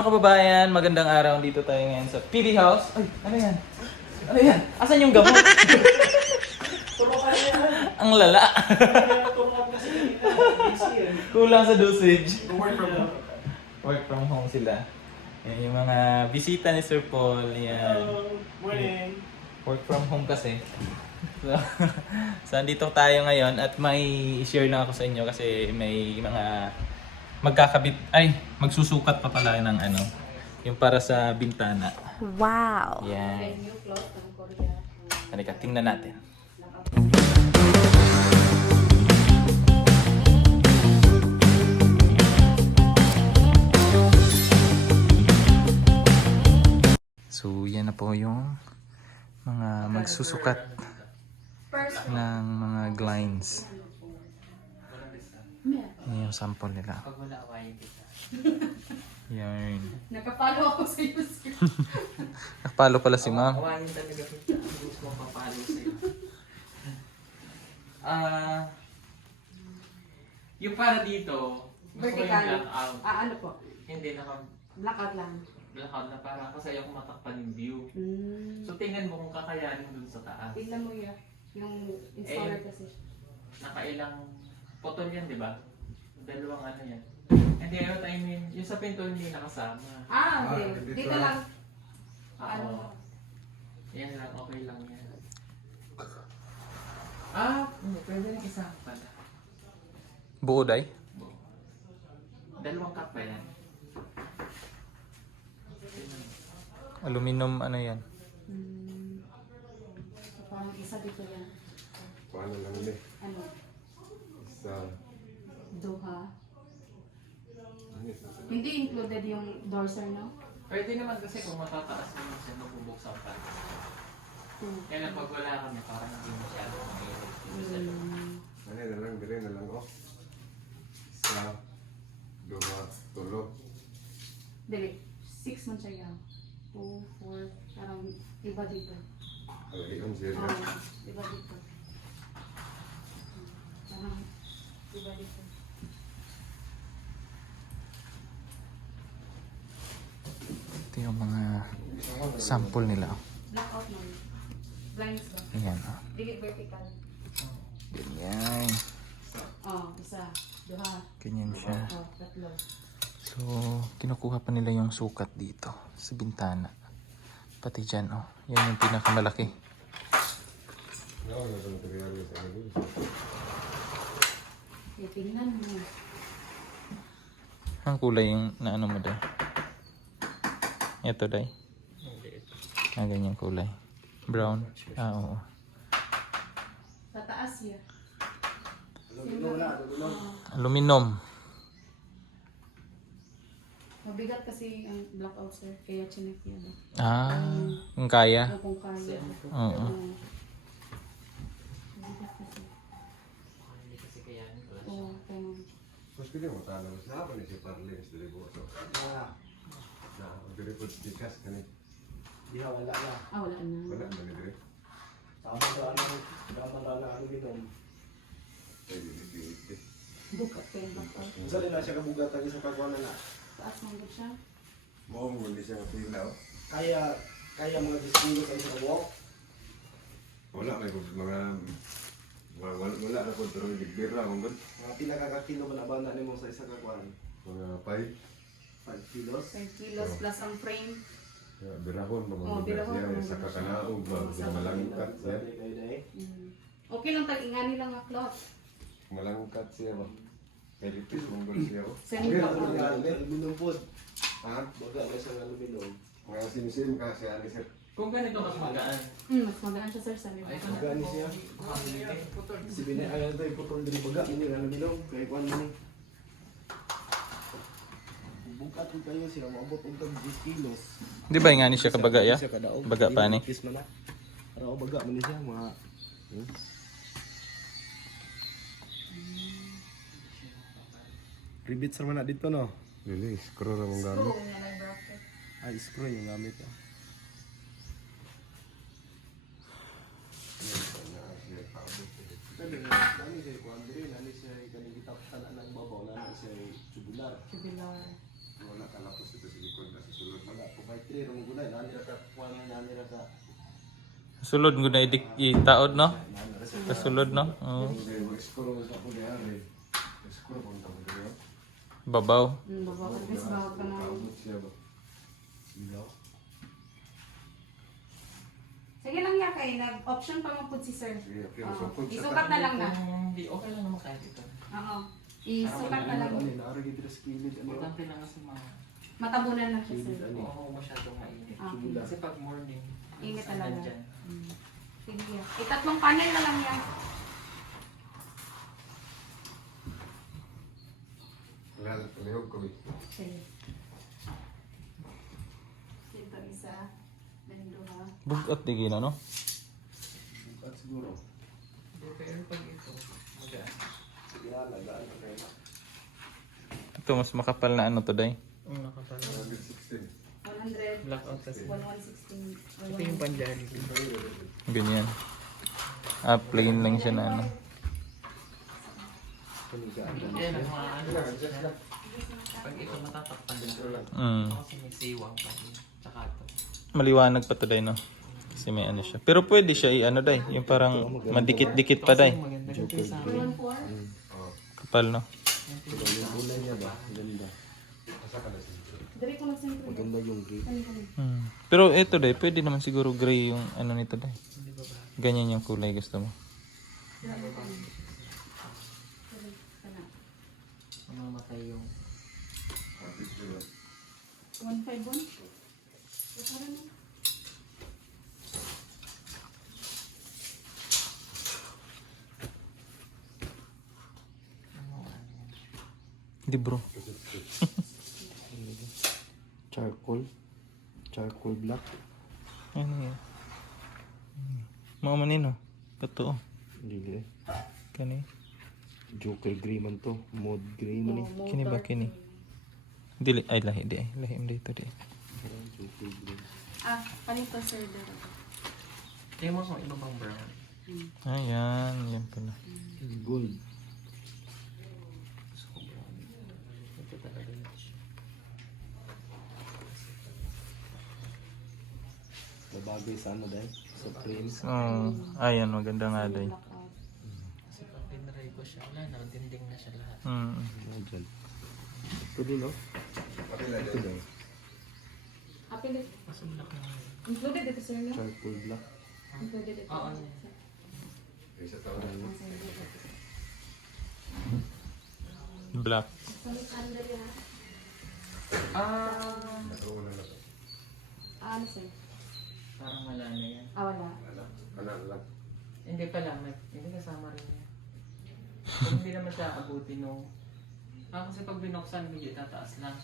Mga kababayan, magandang araw. Dito tayo ngayon sa PB House. Ay, ano yan? Ano yan? Asan yung gamot? Ang lala. Kulang sa dosage. Work from home sila. Yan, yung mga bisita ni Sir Paul. Yan. Morning. Work from home kasi. So, so andito tayo ngayon at may share na ako sa inyo kasi may mga magsusukat pa pala ng ano, yung para sa bintana. Wow! Yan. Halika, tingnan natin. So, yan na po yung mga magsusukat ng mga glinds. Yan yung sample nila. Yan. Nakapalo ako sa iyo, sir. Nakapalo pala si ma'am. Kawain talaga kita. Gusto mo papalo sa'yo. Yung para dito, gusto ko yung Vertical. blackout. Ano po? Hindi, Blackout lang. blackout na para kasi ayaw ko matakpan yung view. Mm. So tingnan mo kung kakayanin dun sa taas. Tignan mo yun. Yung installer kasi. Nakailang putol yan, di ba? Dalawang ano yan. Hindi, I mean, yung sa pinto hindi nakasama. Okay. Dito lang. Oo. Yan lang, okay lang yan. Hindi, pwede rin isang pala. Buo day? Dalawang cup pa yan. Aluminum ano yan? So, parang isa dito yan. Paano lang ulit? Ano? Isa. Duha. Hindi included yung door, sir, no? Pwede naman kasi kung matataas naman siya, mabubuksan pa. Kaya lang pag wala kami, parang hindi masyado mahirap. Ano na lang, dire na lang oh. Isa. Dua. Tulo. Dili. 6 man siya yan. 2, 4. Parang iba dito. Aliyon siya. Iba dito. Parang iba dito. Ito yung mga sample nila. Blackout man. Blinds ba? Ayan. Oh. Digit vertical. Ganyan. Isa. Duha. Ganyan siya. Tatlo. So, kinukuha pa nila yung sukat dito sa bintana. Pati dyan, oh. Yan yung pinakamalaki. Oo, nasa material sa ano. Tingnan mo. Ang kulay yung naano mo daw. Ito day. Ganyan kulay. Brown. Oo. Sa taas yan. Aluminum. Mabigat kasi ang blackout, sir. Kaya chinek yan. Kung kaya. Kung kaya. Oo. Mabigat kasi. Hindi kasi kayanin ko. Oo, kaya. Mas pili mo tanong sa apa ni si Parlin sa libo so. Na, dire po dikas kani. Wala na. Wala na. Wala man ni dire. Tama na aluminum. Ay di. Bukat kaya yung blackout. Isa rin na siya kabugatan sa kagwana na. Taas man gud siya. Mo mo di siya pila oh. Kaya mga distingo sa isang walk. Wala may wala na kontrol bigbira mo gud. Mga pila ka kilo man abana nimo sa isang kagwana. Mga pay. 5 kilos. 10 kilos plus ang frame. Ya, birahon mga Oo, birahon, siya mga sa birahon. kakanaog Sa malangkat siya. Day. Okay lang tag-ingani lang nga cloth. Malangkat siya ba. Pelipis mong gud siya oh. Send Kaya ka mga aluminum po. Ha? Baga na sa aluminum. Mga sim-sim kasi ani sir. Kung ganito mas magaan. Mas magaan siya, sir, sa Ay, liwa. Magani siya. Si Binay ayan tayo putol din baga ini aluminum kay kuan ni. Bukat ko kayo siya maabot og tag 10 kilos. Di ba nga ni siya kabaga ya? Siya kadaog. Baga pa ni. Kis man na. Para baga man ni siya mga Ribbit sa man na dito no. Dili, screw ra mong gamit. Oo, nga nag-bracket. Ay, screw yung gamit. Nani siya kuan diri, nani siya kanang gitaptan ng babaw, nani siya tubular. Tubular. Wala ka lapos ito sa likod na. Pwede rin mo gulay. Nani raka. Kuha mo nani raka. Sulod ko na itaod, no? Kasulod, no? Oo. Mag-escuro sa ako na yan. Escuro pa mo tapos yun. Babaw. Babaw. At least bawat ka na. Paabot siya ba? Ilaw. Sige lang ya kay nag-option pa mo po si sir. Sige, okay. Oo. So, kung sa Isukat na lang na. Hindi, okay lang naman kahit ito. Oo. Isukat na lang. Ano yun? Naaragay dito sa kilid. Ano yun? Importante lang kasi Matabunan na siya sir. Kilid, ano? oo, masyadong mainit. Okay. Kasi pag morning, Init saan talaga. nandyan? Sige ya. Itatlong panel na lang yan. Wala, tumihog ko. Sige. Ito isa. Then dua. Bugat di gina, no? At siguro. Hindi, pero pag ito, magaan. Yan, lagaan na kayo. Ito, mas makapal na ano to, day. Ang nakapala. 116. 100. Blackout kasi. 1116. Ito yung panjari. Ganyan. Plain lang siya na ano. Panigaan na. Kaya lang mga ano. Pag ito matatakpan din. Kasi may siwang pa din. Tsaka ito. Maliwanag pa to, day, no? Kasi may ano siya. Pero pwede siya i-ano, day. Yung parang madikit-dikit pa, day. Maganda kasi sa akin. 114. Kapal, no? Yung kulay niya ba? Ganda. Dari ko nag-sentro. Maganda yung gate. Pero ito, day. Pwede naman siguro gray yung ano nito, day. Hindi ba ba? Ganyan yung kulay gusto mo. Mamamatay yung 151. Hindi, bro. Charcoal. Charcoal black. Ano yan? Mga manino. Totoo. Hindi. Kani. Joker gray man to. Mod gray man eh. Kini ba kini? Dili. Ay, lahi. Di ay. Lahi mo dito, di. Joker gray. Ah, panito sir. Dara. tingin mo kung iba bang brown. Ayan. Yan pala. Gold. So, brown. Ito talaga yun siya. Nabagay sa ano dahil? Sa frames. Oh, ayan. Maganda nga, day. Kasi pag tinry ko siya, wala na, dinding na siya lahat. Ano dyan? Ito din oh. Ito daw. Apil. Mas black na nga. Included ito sir no? Charcoal black. Included ito. Oo. Isa taon na. Black. Naroon na lang. Ano sir? Parang wala na yan. Wala. Ano lang. Hindi pala, hindi kasama rin yan. Kung hindi naman siya abutin nung... kasi pag binuksan, medyo tataas lang.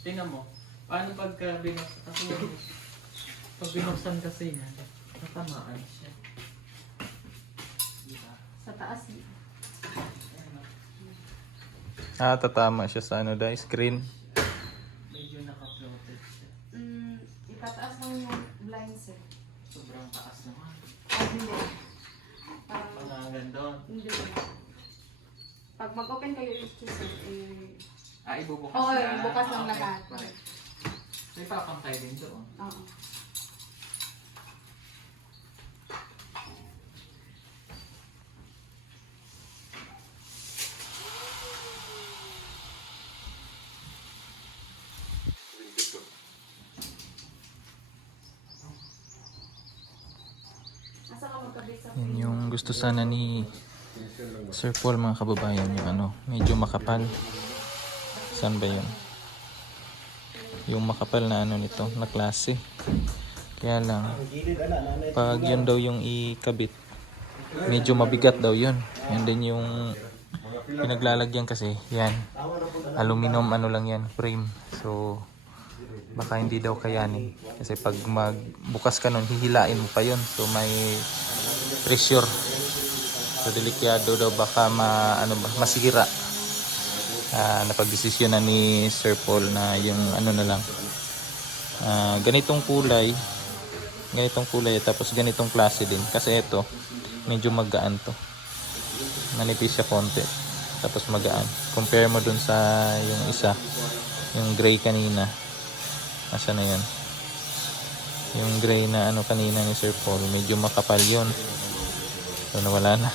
Tingnan mo, paano pagka binuksan? Kasi yung... Pag binuksan kasi yan, natamaan siya. Diba? Sa taas. Tatama siya sa ano, day. Screen. Medyo naka-floated siya. Itataas lang yung blind sir. Sobrang taas naman. Hindi. Parang Pag hanggang doon. hindi. Pag mag-open kayo yung sir, Ibubukas Oo, na. bukas lang Okay, lahat. correct. So, ipapantay din doon. oo. Asa ka magkabit sa Yan yung gusto sana ni Sir Paul, mga kababayan, yung ano, medyo makapal. Saan ba yun? Yung makapal na ano nito, na klase. Kaya lang, pag yun daw yung ikabit, medyo mabigat daw yun. And then yung pinaglalagyan kasi, yan, aluminum ano lang yan, frame. So, baka hindi daw kayanin. Kasi pag magbukas ka nun, hihilain mo pa yun. So, may pressure. So, delikado daw baka masira. Napagdesisyon na ni Sir Paul na yung ano na lang. Ganitong kulay tapos ganitong klase din. Kasi ito, medyo magaan to. Manipis siya konti. Tapos magaan. Compare mo dun sa yung isa, yung gray kanina. Asa na yun? Yung gray na ano kanina ni Sir Paul, medyo makapal yun. So nawala na.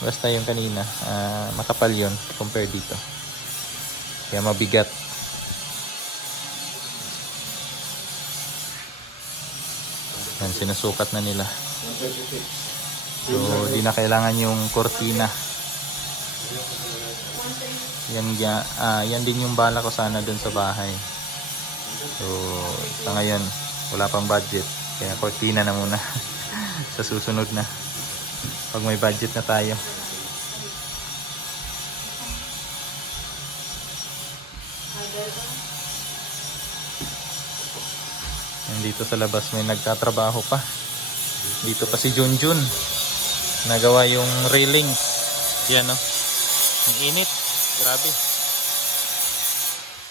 Basta yung kanina, makapal yun compare dito. Kaya mabigat. Yan, sinusukat na nila. So, di na kailangan yung cortina. Yan din yung bala ko sana dun sa bahay. So, sa ngayon, wala pang budget. Kaya cortina na muna. Sa susunod na. Pag may budget na tayo. Dito sa labas may nagtatrabaho pa. Dito pa si Junjun. Nagawa yung railings. Yan no. Ang init. Grabe.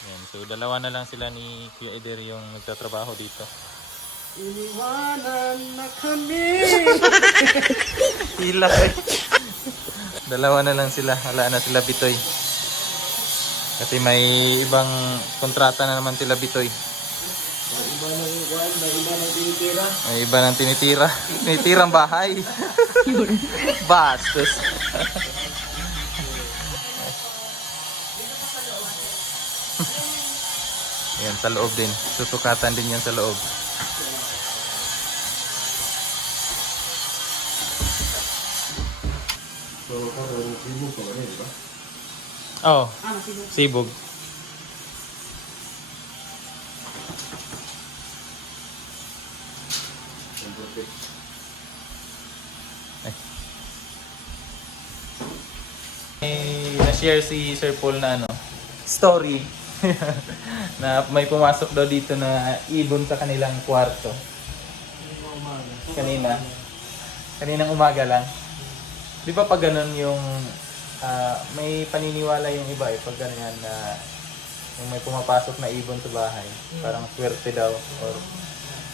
Yan. So dalawa na lang sila ni Kuya Eder yung nagtatrabaho dito. Iniwanan na kami. Hila eh. Dalawa na lang sila. Wala na sila Bitoy. Kasi may ibang kontrata na naman sila Bitoy. May iba nang tinitira. Tinitirang bahay. Bastos. Yan sa loob din. Susukatan din yan sa loob. So, parang sibuk pa ba rin, di ba? Oh, Masibog. sibog. Na-share si Sir Paul na ano, story na may pumasok daw dito na ibon sa kanilang kwarto. Kaninang umaga lang. Di ba pag ganun yung may paniniwala yung iba pag ganyan na yung may pumapasok na ibon sa bahay, parang swerte daw or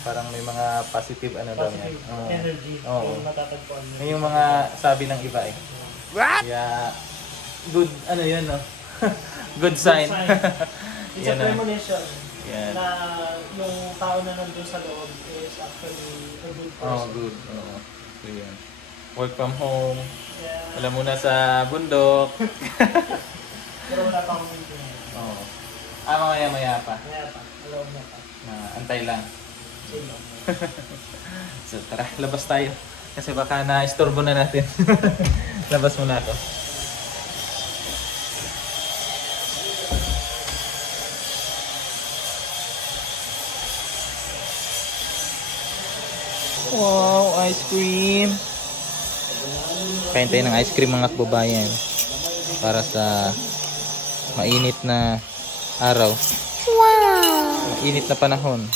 parang may mga positive ano daw yan. Energy. Oo. Yung matatagpuan mo. May yung mga sabi ng iba eh. What? Kaya good ano yun no. Good sign. It's Yan a na. premonition Yan. na yung tao na nandun sa loob is actually a good person. Oh, good. Oo. So yan. Work from home. Yeah. Wala muna sa bundok. Pero wala pa akong video. Oo. Mamaya-maya pa. Kaya pa. Alam na pa. Na antay lang. Chill lang. So tara, labas tayo. Kasi baka na-istorbo na natin. Labas muna ako. Wow, ice cream. Kain tayo ng ice cream mga kababayan. Para sa mainit na araw. Wow! Init na panahon.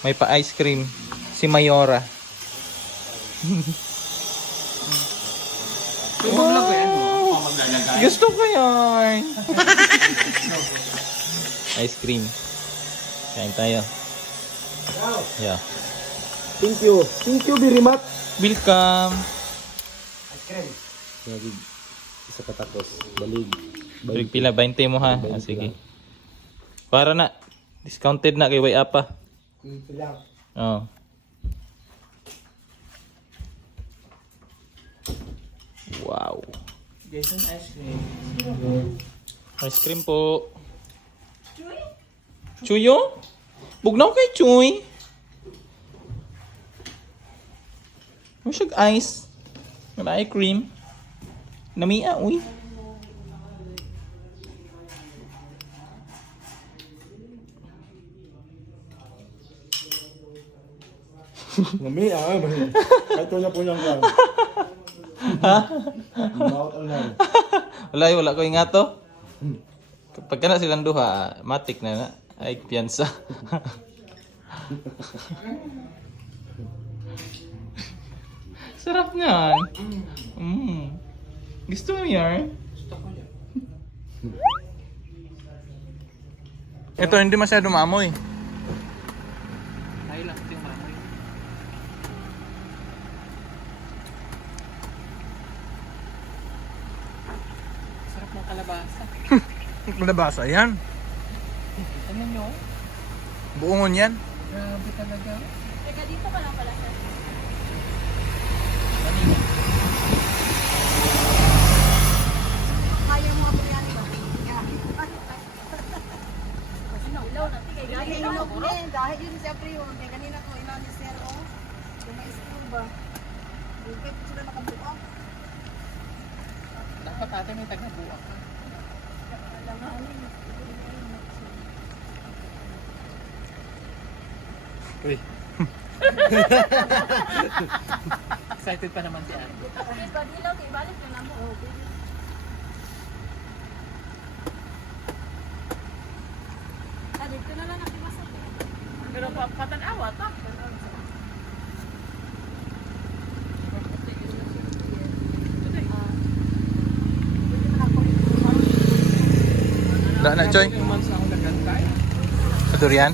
May pa ice cream si Mayora. Gusto ko yan. Ice cream. Kain tayo. Yeah. Thank you. Thank you very much. Welcome. Lagi isa katapos. Balig. Balik pila 20 mo ha. Ah, sige. Para na discounted na kay way apa. Oh. Wow. Jason ice cream. Ice cream po. Chuyo? Bugnaw kay Chuy. Masyag ice. May cream. Namia, uy. Mami, ito na po niyang kan. Mouth online. Wala ko nga to. Kapag ka na silang duha, matik na ay piyansa. Sarap niyan. Gusto mo yan? Ito hindi masyado maamoy. Ay lang yung mamoy. Sarap ng kalabasa. Malabasa yan. Tignan nyo. Buongon yan. Grabe talaga. Teka, dito ka lang pala sir. Kanina. Kaya mo ako yan ba? Ilaw na, tigay. Dahil ilaw ko rin. Dahil yun siya pre yun. Kaya kanina ko ilaw ni sir o. Kung may school ba? Bukit ko sila nakabuka. Dapat ate may taga-buwak ka. Alam nga ano Uy. Excited pa naman si ate. Okay, pag ilaw, ibalik na mo. Okay. Dito na lang nakimasok. Pero patanawa, tak. Wala na, Choy. 2 months na ako nagantay. Sa durian?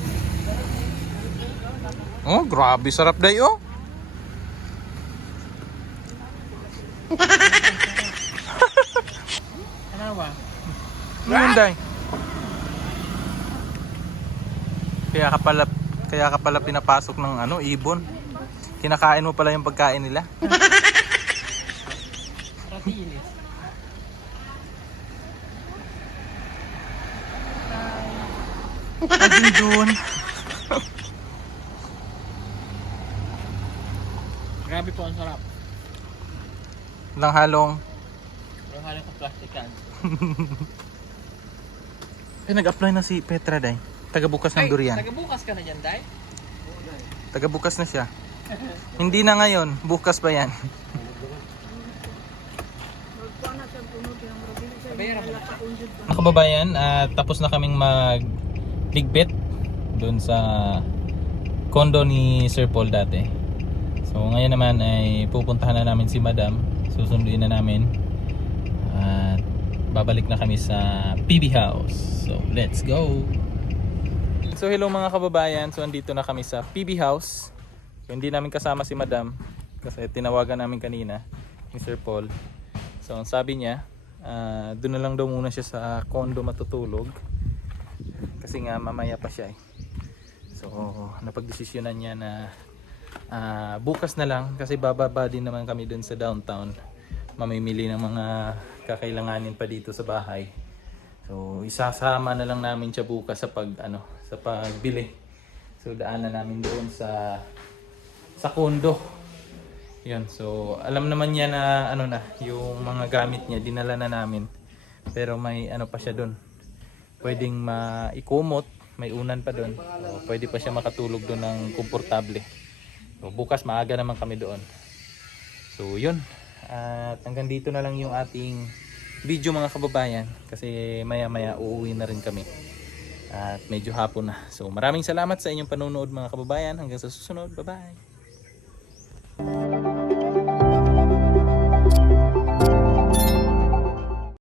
Oh, grabe sarap day oh. Tanawa. Ano yun, day? Kaya ka pala pinapasok ng ano, ibon. Kinakain mo pala yung pagkain nila. Ratilis. Ajin dun. Grabe po ang sarap. Lang halong. Pero halos sa plastic can. Ay, nag-apply na si Petra, day. Tagabukas ng durian. Tagabukas ka na dyan, Day? Tagabukas na siya. Hindi na ngayon, bukas pa yan. Bayaran mo na. Mga kababayan, tapos na kaming magligbit doon sa condo ni Sir Paul dati. So ngayon naman ay pupuntahan na namin si Madam. Susunduin na namin. At babalik na kami sa PB House. So let's go! So hello mga kababayan, so andito na kami sa PB House. So, hindi namin kasama si Madam kasi tinawagan namin kanina ni Sir Paul. So ang sabi niya, doon na lang daw muna siya sa condo matutulog kasi nga mamaya pa siya eh. So napagdesisyonan niya na bukas na lang kasi bababa din naman kami doon sa downtown, mamimili ng mga kakailanganin pa dito sa bahay. So isasama na lang namin siya bukas sa pagbili. So daanan namin doon sa condo. Yun, so alam naman niya na yung mga gamit niya dinala na namin. Pero may pa siya doon. Pwedeng maikumot, may unan pa doon. So, pwede pa siya makatulog doon ng komportable. So bukas maaga naman kami doon. So yun. At hanggang dito na lang yung ating video mga kababayan kasi maya maya uuwi na rin kami. At medyo hapon na. So maraming salamat sa inyong panonood mga kababayan. Hanggang sa susunod. Bye bye.